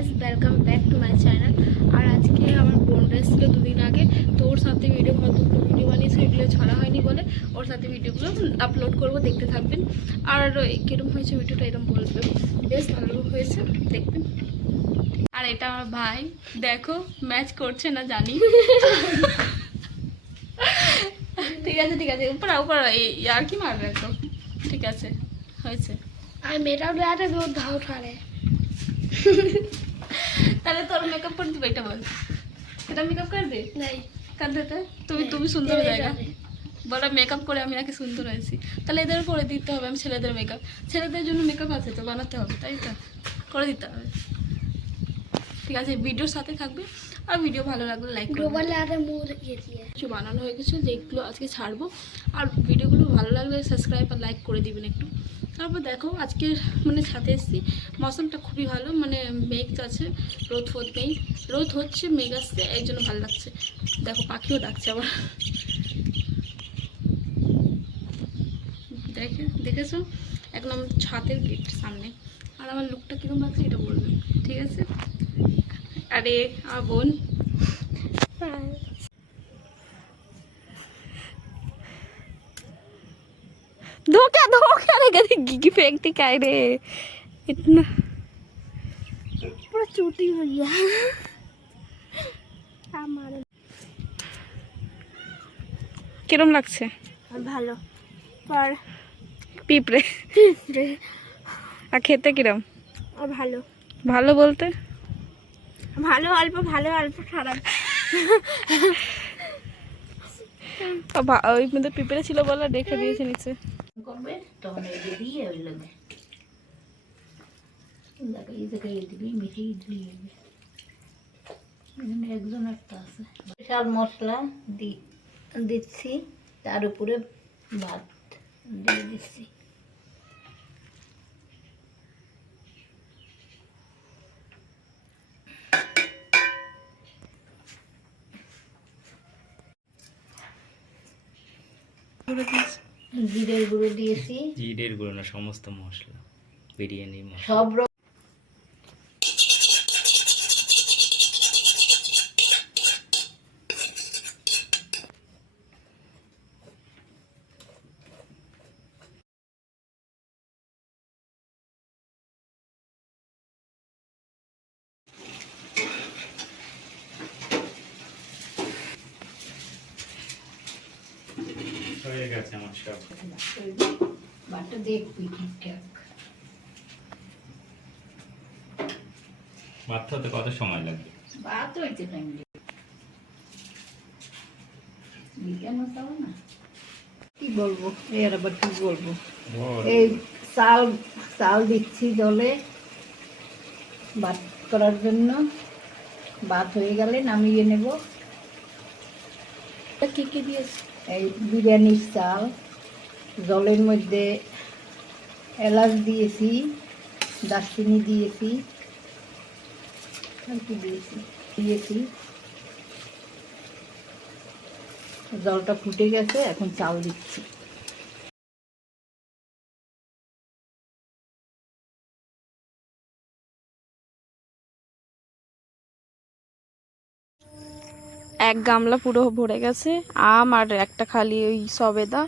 Guys, welcome back to my channel. আর আজকে আমার বোন এসেছিলো দুদিন আগে, তো ওর সাথে ভিডিও বানিয়েছে, এগুলো ছড়া হয়নি বলে ওর সাথে ভিডিওগুলো আপলোড করব, দেখতে থাকবেন। আর কিরম হয়েছে ভিডিওটা এরকম বলবেন, বেশ ভালো হয়েছে, দেখবেন। আর এটা আমার ভাই, দেখো ম্যাচ করছে না জানি। ঠিক আছে ঠিক আছে, উপর উপর আর কি মারবে তো, ঠিক আছে হয়েছে। আর মেয়েটাও রাতে দুধ ধাও ঠারে। তাহলে তোর মেকআপ করে দিবে, এটা বল, এটা মেকআপ করে দে। নাই कर देते তুমি সুন্দর হয়ে যায়গা, বলা মেকআপ করে আমি নাকি সুন্দর হয়েছি। তাহলে এদের করে দিতে হবে, আমি ছেলেদের মেকআপ, ছেলেদের জন্য মেকআপ আছে তো, বানাতে হবে, তাই তো করে দিতে হবে। ঠিক আছে, ভিডিওর সাথে থাকবে। আর ভিডিও ভালো লাগলে লাইক করবে। কিছু বানানো হয়ে গেছে, যেগুলো আজকে ছাড়বো। আর ভিডিওগুলো ভালো লাগলে সাবস্ক্রাইব আর লাইক করে দিবেন একটু। তারপর দেখো আজকে মানে ছাদে এসেছি, মৌসুমটা খুবই ভালো, মানে মেঘ আছে, রোদ ফোদ নেই, রোদ হচ্ছে মেঘ আসছে, এই জন্য ভালো লাগছে। দেখো পাখিও ডাকছে আবার, দেখেছো এখন আমার ছাদের গেট সামনে। আর আমার লুকটা কিরকম লাগছে এটা বলবেন, ঠিক আছে। अरे हाँ बोल। धोखा धोखा नहीं करी, गिगी फेंकती काय रे इतना পুরো চুটি হইয়া আমার কিরম লাগছে? ভালো পর পিঁপড়ে আর খেতে কিরম? ভালো ভালো বলতে ভালো অল্প ভালো অল্প খারাপ। ওই মধ্যে পিঁপড়ে ছিল বলে রেখে দিয়েছে নিচে। করবে তখন এই যে দিয়ে ওই লাগে এই জায়গায় দিবি মিশিয়ে দিয়ে এখানে একজন একটা আছে। বিশাল মশলা দিচ্ছি, তার উপরে ভাত দিয়ে দিচ্ছি। জিরের গুঁড়ো দিয়েছি, জিরের গুঁড়ো না, সমস্ত মশলা, বিরিয়ানি মশলা সব হয়ে গেছে আমার সব। বাটা দেখবি ঠিকঠাক। ভাত হতে কত সময় লাগবে? ভাত হইতে টাইম বিজ্ঞান তাও না, কি বলবো এর আবার কি বলবো। এই চাল দিচ্ছি জলে ভাত করার জন্য। ভাত হয়ে গেলে নামিয়ে নেব। কি কি দিয়েছে? এই বিরিয়ানির চাল, জলের মধ্যে এলাচ দিয়েছি, দারচিনি দিয়েছি, আর কি দিয়েছি। জলটা ফুটে গেছে, এখন চাল দিচ্ছি। এক গামলা পুরো ভরে গেছে আম, আর একটা খালি ওই সবেদা।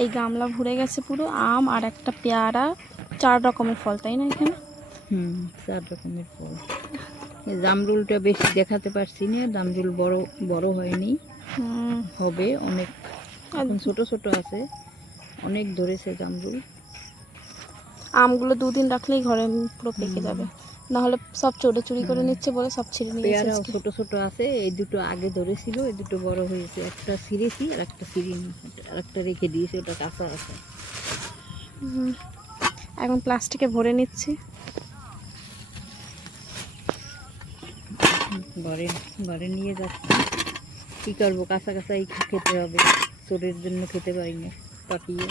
এই গামলা ভরে গেছে পুরো আম আর একটা পেয়ারা, 4 রকমের ফল, তাই না এখানে? 4 রকমের ফল। জামরুলটা বেশি দেখাতে পারছি না, জামরুল বড় বড় হয়নি, হবে অনেক, এখন ছোট ছোট আছে, অনেক ধরেছে জামরুল। আমগুলো 2 দিন রাখলেই ঘরে পুরো পেকে যাবে, না হলে সব চুরি করে নিচ্ছে বলে সব ছিঁড়ে নিয়েছে। পেয়ারাও ছোট ছোট আছে, এই দুটো আগে ধরেছিল, এই দুটো বড় হয়েছে, একটা ছিঁড়েছি আর একটা ছিঁড়িনি, আর একটা রেখে দিয়েছি, ওটা কাঁচা আছে। এখন প্লাস্টিকে ভরে নিচ্ছি। ঘরে নিয়ে যাচ্ছি, কী করবো, কাঁচা কাঁচাই খেতে হবে, চোরের জন্য খেতে পারি না পাকিয়ে।